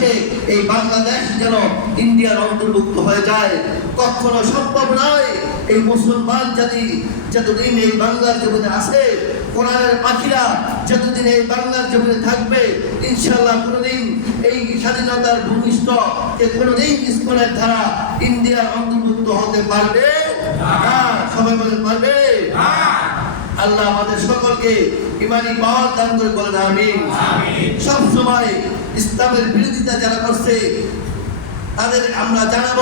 আসে এই বাংলাদেশ যেন ইন্ডিয়ার অন্তর্ভুক্ত হয়ে যায়। কখনো সম্ভব নয় এই মুসলমান জাতি যতদিন এই বাংলার জমিনে আছে কোরআনের পাখিরা যতদিন এই বাংলার জমিনে থাকবে ইনশাল্লাহ কোনোদিন এই স্বাধীনতার ভূমিষ্ঠ কে কোনোদিন ইস্কনের ধারা ইন্ডিয়ার অন্তর্ভুক্ত হতে পারবে সবাই বলে পারবে? আল্লাহ আমাদের সকলকে ইমানি পাওয়ার দান করে বলেন আমি সব সময় ইসলামের বিরোধিতা যারা করছে তাদের আমরা জানাব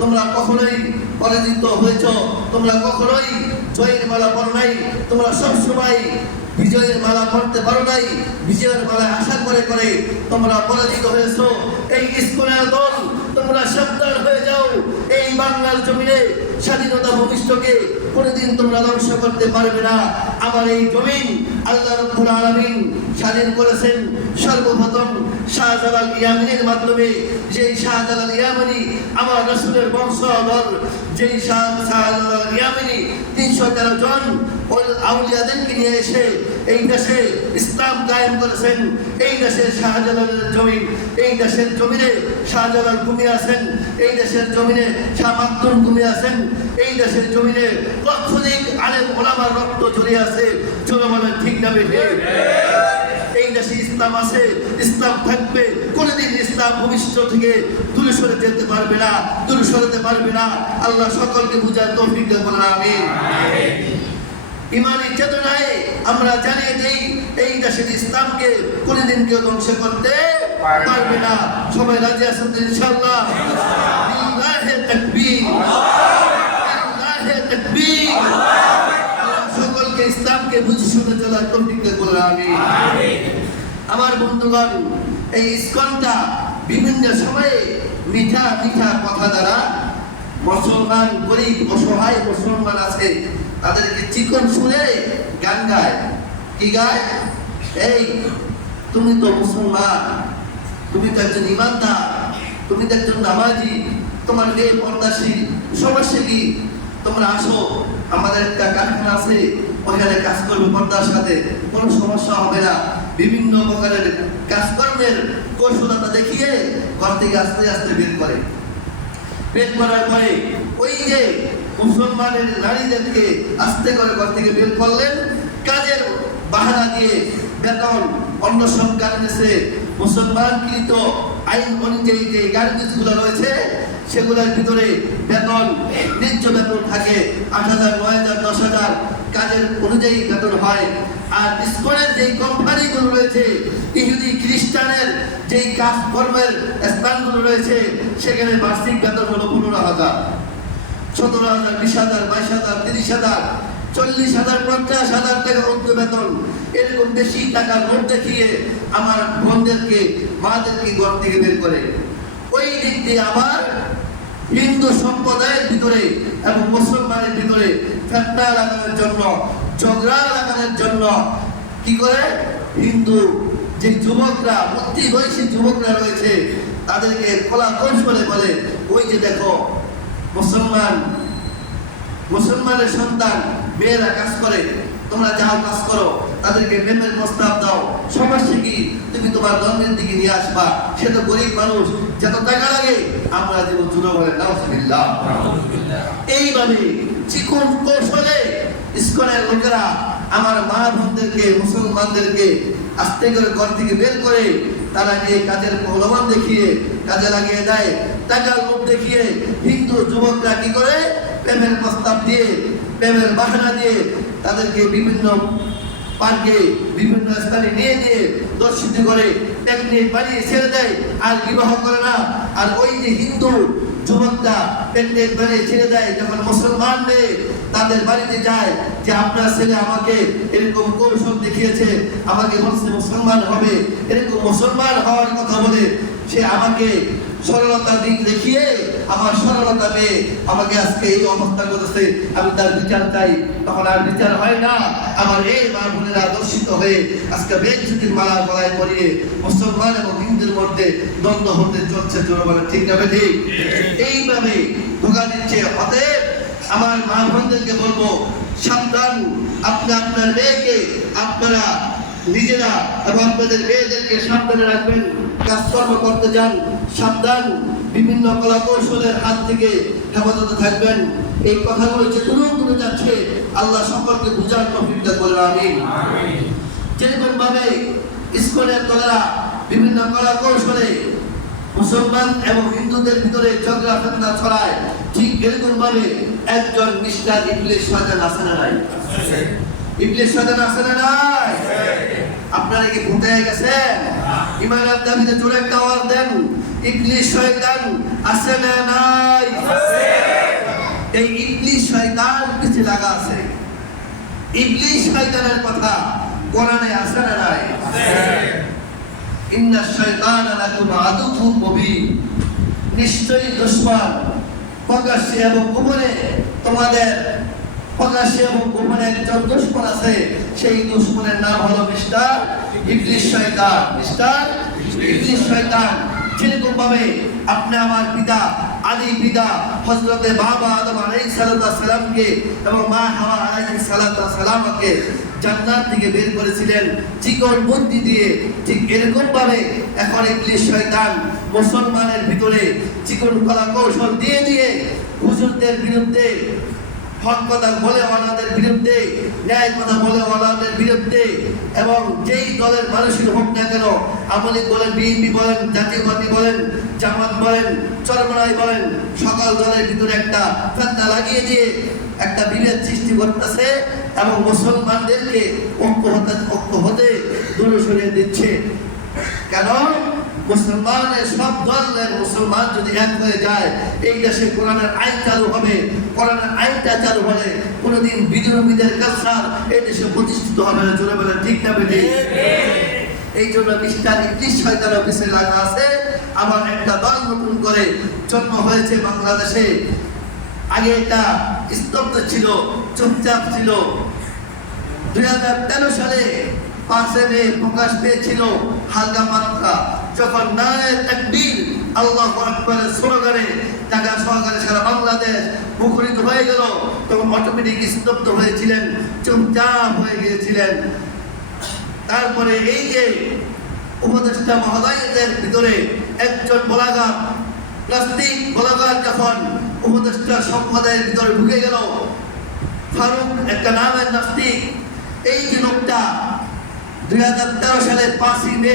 তোমরা কখনোই পরাজিত হয়েছ তোমরা কখনোই জয়ের মালা পড়ো নাই তোমরা সব সময় বিজয়ের মালা পড়তে পারো নাই বিজয়ের মালা আশা করে করে তোমরা পরাজিত হয়েছ। এই ইস্কনের দল তোমরা সাবধান হয়ে যাও এই বাংলার জমিনে স্বাধীনতা ভবিষ্যকে কোনোদিন তোমরা ধ্বংস করতে পারবে না। আমার এই জমিন আল্লাহ রব্বুল আলমিন স্বাধীন করেছেন। সর্বপ্রথম শাহজালাল ইয়ামিনের মাধ্যমে যেই শাহজালাল ইয়ামিনী আমার রসুলের বংশধর, যেই শাহ শাহজালাল ইয়ামিনী তিনশো তেরো জন ওই আউলিয়াদেরকে নিয়ে এসে এই দেশে ইসলাম কায়েম করেছেন। এই দেশের শাহজালালের জমিন এই দেশের জমিনে শাহজালাল ঘুমিয়ে আছেন। এই দেশের জমিনে শাহ মাকদুম আছেন। এই দেশের জমিনে লক্ষাধিক আলেম ওলামার রক্ত ঝরিয়ে আছে। বলেন, ঠিক না বেঠে? এই দেশে ইসলাম আছে, ইসলাম থাকবে। কোনোদিন ইসলাম ভবিষ্যৎ থেকে দূরে সরে যেতে পারবে না, দূরে সরাতে পারবে না। আল্লাহ সকলকে বুঝার তৌফিক দেন বলেন আমিন। ইমানি চেতনায় আমরা জানিয়ে দেই এই দেশের ইসলামকে কোনোদিন কেউ ধ্বংস করতে পারবে না। সবাই রাজি আছেন তো আল্লাহ সকলকে ইসলামকে বুঝে শুনে চলার আমিন। আমার বন্ধুগণ এই ইস্কনটা বিভিন্ন সময়ে মিঠা মিঠা কথা দ্বারা মুসলমান গরিব অসহায় মুসলমান আছে। তাদেরকে চিকন শুনে গান গায়। কি গায়? এই, তুমি তো মুসলমান, তুমি তো একজন ইমানদার, তুমি তো একজন নামাজি, তোমার মেয়ে পর্দাশীল সমস্যা কি তোমরা আসো, আমাদের একটা কারখানা আছে, ওখানে কাজ করবে পর্দার সাথে, কোনো সমস্যা হবে না। বিভিন্ন প্রকারের কাজকর্মের কৌশলতা দেখিয়ে ঘর থেকে আস্তে আস্তে বের করে। বের করার পরে ওই যে মুসলমানের নারীদেরকে আস্তে করে ঘর থেকে বের করলেন। কাজের বাহানা দিয়ে বেতন অন্য সব গার্মেন্টসে মুসলমানকৃত আইন অনুযায়ী যে গার্মেন্টসগুলো রয়েছে, সেগুলোর ভিতরে বেতন, ন্যায্য বেতন থাকে আট হাজার, নয় হাজার, দশ হাজার। কাজের অনুযায়ী বেতন হয়। আর ইস্কনের যে কোম্পানিগুলো রয়েছে, ইহুদি, খ্রিস্টানের যেই কাজ কর্মের স্থানগুলো রয়েছে, সেখানে বার্ষিক বেতন হলো পনেরো হাজার। সতেরো হাজার, বিশ হাজার, বাইশ হাজার, তিরিশ হাজার, চল্লিশ হাজার, পঞ্চাশ হাজার টাকা অর্থ বেতন। এরকম বেশি টাকার নোট দেখিয়ে আমার বোনদেরকে, মাদেরকে ঘর থেকে বের করে। ওই দিক দিয়ে আবার হিন্দু সম্প্রদায়ের ভিতরে এবং মুসলমানের ভিতরে ফেতনা লাগানোর জন্য, ঝগড়া লাগানোর জন্য কি করে? হিন্দু যে যুবকরা বুদ্ধি বয়সী যুবকরা রয়েছে, তাদেরকে কলা কৌশলে বলে, ওই যে দেখো মুসলমান মুসলমানের সন্তান মেয়েরা কাজ করে তোমরা যাও কাজ করো তাদেরকে প্রেমের প্রস্তাব দাও। সমস্যা কি তুমি তোমার ধর্মের দিকে নিয়ে আসবা। সে তো গরিব মানুষ যত টাকা লাগে আমরা দেবো জুড়ো বলে নাউজুবিল্লাহ এইভাবে চিকন কৌশলে ইস্কনের লোকেরা আমার মা বোনদেরকে মুসলমানদেরকে আস্তে করে ঘর থেকে বের করে তারা গিয়ে কাজের প্রলোভন দেখিয়ে কাজে লাগিয়ে দেয়। টাকার লোভ দেখিয়ে হিন্দু যুবকরা কি করে? প্রেমের প্রস্তাব দিয়ে, প্রেমের বাসনা দিয়ে তাদেরকে বিভিন্ন পার্কে, বিভিন্ন স্থানে নিয়ে গিয়ে দর্শিত করে, তেমনি বানিয়ে ছেড়ে দেয়, আর বিবাহ করে না। আর ওই যে হিন্দু যুবকরা টেকনিক বানিয়ে ছেড়ে দেয়। যখন মুসলমান মেয়ে তাদের বাড়িতে যায় যে, আপনার ছেলে আমাকে এরকম কৌশল দেখিয়েছে, আমাকে মুসলমান হবে। এরকম মুসলমান হওয়ার কথা বলে সে আমাকে সরলতা দিক দেখিয়ে আমার সরলতা মেয়ে আমাকে আজকে এই অবস্থা করেছে আমি তার বিচার চাই। তখন আর বিচার হয় না। আমার এই মা বোনেরা দর্শিত হয়ে আজকে বেঞ্চুতির মালা গলায় পরিয়ে মুসলমান এবং হিন্দুর মধ্যে দ্বন্দ্ব হতে চলছে জনগণের ঠিক না ঠিক এইভাবে ধোকা দিচ্ছে। অতএব আমার মা বোনদেরকে বলব, সাবধান। আপনি আপনার মেয়েকে, আপনারা নিজেরা এবং আপনাদের মেয়েদেরকে সাবধানে রাখবেন। কাজকর্ম করতে যান, সাবধান। বিভিন্ন কলা কৌশলের হাত থেকে হেফাজতে থাকবেন। এই কথাগুলো যে দূরে দূরে যাচ্ছে, আল্লাহ সকলকে বুঝার তফিকটা করে আমি যেরকম ভাবে ইস্কনের দলেরা বিভিন্ন কলা কৌশলে মুসলমান এবং হিন্দুদের ভিতরে ঝগড়া, ফেতনা ছড়ায়, ঠিক এরকম ভাবে একজন মিস্টার ইংলিশ শয়তান আছে না নাই? ইংলিশ শয়তান আছে না নাই? আপনারা কি ভূতে গেছেন? ইমানের দাবিতে জোরে আওয়াজ দেন। ইংলিশ শয়তান আছে না নাই? এই ইংলিশ শয়তান কিছু লাগা আছে। ইংলিশ শয়তানের কথা কোরআনে আছে না নাই? ইন্না শয়তান লাকুম আদুকুম মুবিন। নিশ্চয়ই দুশমন প্রকাশ্যে এবং গোপনে তোমাদের প্রকাশ্যে এবং গোপনে একজন দুশমন আছে, সেই দুশমনের নাম হলো মিস্টার ইবলিশ শয়তান। মিস্টার ইবলিশ শয়তান যেরকম ভাবে আপনি আমার পিতা, আদি পিতা হজরতে বাবা আদম আলাইহিস সালামকে এবং মা হাওয়া আলাইহিস সালামকে জান্নাত থেকে বের করেছিলেন, চিকন বুদ্ধি দিয়ে। ঠিক এরকম ভাবে এখন ইবলিশ শয়তান মুসলমানের ভিতরে চিকন কলা কৌশল দিয়ে দিয়ে হুজুরদের বিরুদ্ধে হক কথা বলে ওনাদের বিরুদ্ধে, ন্যায় কথা বলে ওনাদের বিরুদ্ধে, এবং যেই দলের মানুষের হোক না কেন আমলি বলেন, বিএনপি বলেন জাতীয় পার্টি বলেন, জামাত বলেন, চরমনাই বলেন, সকল দলের ভিতরে একটা ফেতনা লাগিয়ে দিয়ে একটা বিভেদ সৃষ্টি করতেছে এবং মুসলমানদেরকে ঐক্য হতে ঐক্য হতে দূরে সরিয়ে দিচ্ছে। কেন? মুসলমানের সব দলের মুসলমান যদি এক হয়ে যায়, এই দেশে কোরআনের আইন চালু হবে। কোরআনের আইনটা চালু হলে কোনোদিন বিদ্রোহীদের কালচার এই দেশে প্রতিষ্ঠিত হবে না। জোরে বলে ঠিক না বেটে এই জন্য মিস্টার ইংলিশ শয়তান অফিসে লাগা আছে। আমার একটা দল নতুন করে জন্ম হয়েছে বাংলাদেশে। আগে এটা স্তব্ধ ছিল, চুপচাপ ছিল। দুই হাজার তেরো সালে মে প্রকাশ পেয়েছিল হালকা মাত্রা যখন নারে তাকবীর, আল্লাহ আকবরের স্লোগানে টাকা সহকারে সারা বাংলাদেশ মুখরিত হয়ে গেল, তখন অটোমেটিক স্তব্ধ হয়েছিলেন চুপচাপ হয়ে গিয়েছিলেন। তারপরে এই যে উপদেষ্টা মহোদয়দের ভিতরে একজন বলাগার প্লাস্টিক বলাগার যখন উপদেষ্টা সম্প্রদায়ের ভিতরে ঢুকে গেল, ফারুক একটা নামের নাস্তিক, এই যে লোকটা দুই হাজার তেরো সালের পাঁচই মে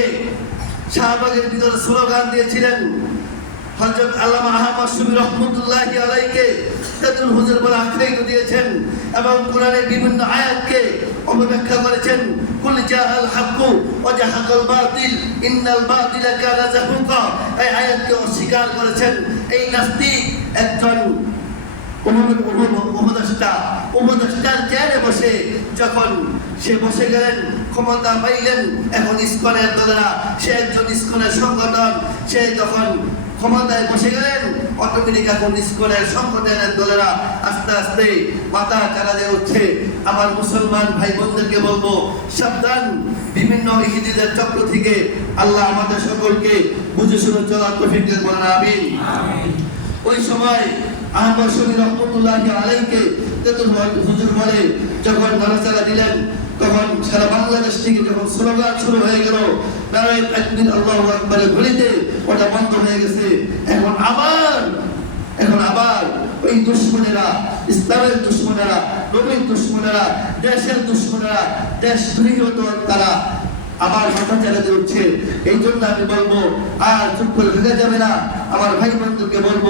শাহবাগের ভিতরে স্লোগান দিয়েছিলেন হজরত আল্লামা আহমদ সুবি রহমতুল্লাহ আলাইকে তেতুল হুজুর বলে আখ্যায়িত দিয়েছেন এবং কোরআনের বিভিন্ন আয়াতকে অপব্যাখ্যা করেছেন কুল জাআল হাক্কু ও জাহাকাল বাতিল ইন্নাল বাতিলা কানা জাহুকা এই আয়াতকে অস্বীকার করেছেন এই নাস্তিক একজন উপদেষ্টা উপদেষ্টার চেয়ারে বসে যখন সে বসে গেলেন ক্ষমতা পাইলেন। এখন ইস্কনের দলেরা সে একজন ইস্কনের সংগঠন। সে যখন ক্ষমতায় বসে গেলেন অটোমেটিক এখন ইস্কনের সংগঠনের দলেরা আস্তে আস্তে মাথা চালা দিয়ে উঠছে। আমার মুসলমান ভাই বোনদেরকে বলব সাবধান। বিভিন্ন ইহুদিদের চক্র থেকে আল্লাহ আমাদের সকলকে বুঝে শুনে চলার তফিক বলেন আমিন। ওই সময় আহমদ শরীর রহমতুল্লাহ আলাইকে তেতুল হুজুর বলে যখন নাড়াচাড়া দিলেন তখন সারা বাংলাদেশ থেকে যখন স্লোগান শুরু হয়ে গেল, নারায়ণ একদিন আল্লাহ আকবরের ঘড়িতে ওটা বন্ধ হয়ে গেছে। এখন আবার এখন আবার ওই দুশ্মনেরা, ইসলামের দুশ্মনেরা, নবীর দুশ্মনেরা, দেশের দুশ্মনেরা, দেশ গৃহীত তারা আবার মাথা চালাতে উঠছে। এই জন্য আমি বলব, আর চুপ করে থেকে যাবে না। আমার ভাই বন্ধুকে বলব,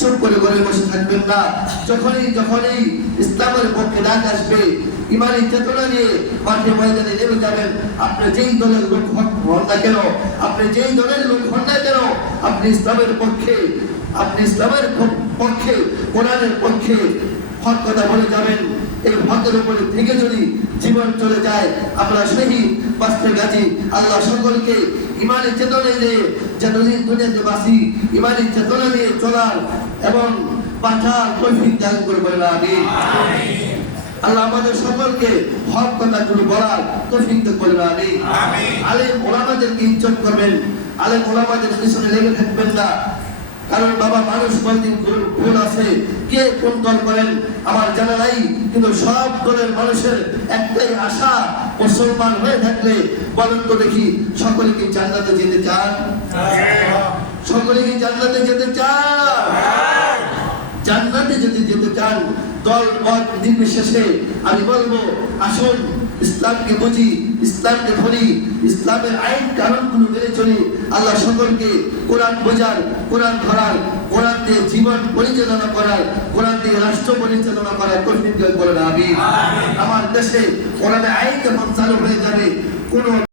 চুপ করে ঘরে বসে থাকবেন না। যখনই যখনই ইসলামের পক্ষে ডাক আসবে ইমানি চেতনা নিয়ে মাঠে ময়দানে নেমে যাবেন। আপনি যেই দলের লোক হন না কেন? আপনি যেই দলের লোক হন না কেন? আপনি ইসলামের পক্ষে, আপনি ইসলামের পক্ষে, কোরআনের পক্ষে হক কথা বলে যাবেন। এই হকের উপরে থেকে যদি জীবন চলে যায়, আমরা সেই বাঁচতে গাছি আল্লাহ সকলকে ইমানি চেতনা নিয়ে যতদিন দুনিয়াতে বাসি ইমানি চেতনা নিয়ে চলার এবং বাঁচার তৌফিক দান করে বলে আমি আল্লাহ আমাদের সকলকে হক কথাগুলো বলার তৌফিক দান করে আমি আলেম ওলামাদেরকে ইজ্জত করবেন? আলেম ওলামাদের পিছনে লেগে থাকবেন না। কারণ বাবা মানুষ বলতে ভুল- ভুল আছে? কে কোন দল করেন? আমার জানা নাই। কিন্তু সব দলের মানুষের একটাই আশা মুসলমান হয়ে থাকলে বলেন তো দেখি সকলে কি জান্নাতে যেতে চান? সকলে কি জান্নাতে যেতে চান? জান্নাতে যদি যেতে চান দল মত নির্বিশেষে আমি বলব আসুন ইসলামকে বুঝি ইসলামকে ধরি ইসলামের আইন কারণগুলো মেনে চলি। আল্লাহ সকলকে কোরআন বোঝার কোরআন ধরার কোরআন দিয়ে জীবন পরিচালনা করার কোরআন দিয়ে রাষ্ট্র পরিচালনা করার কঠিন বলেন আমি আমার দেশে কোরআনের আইন যখন চালু হয়ে যাবে কোনো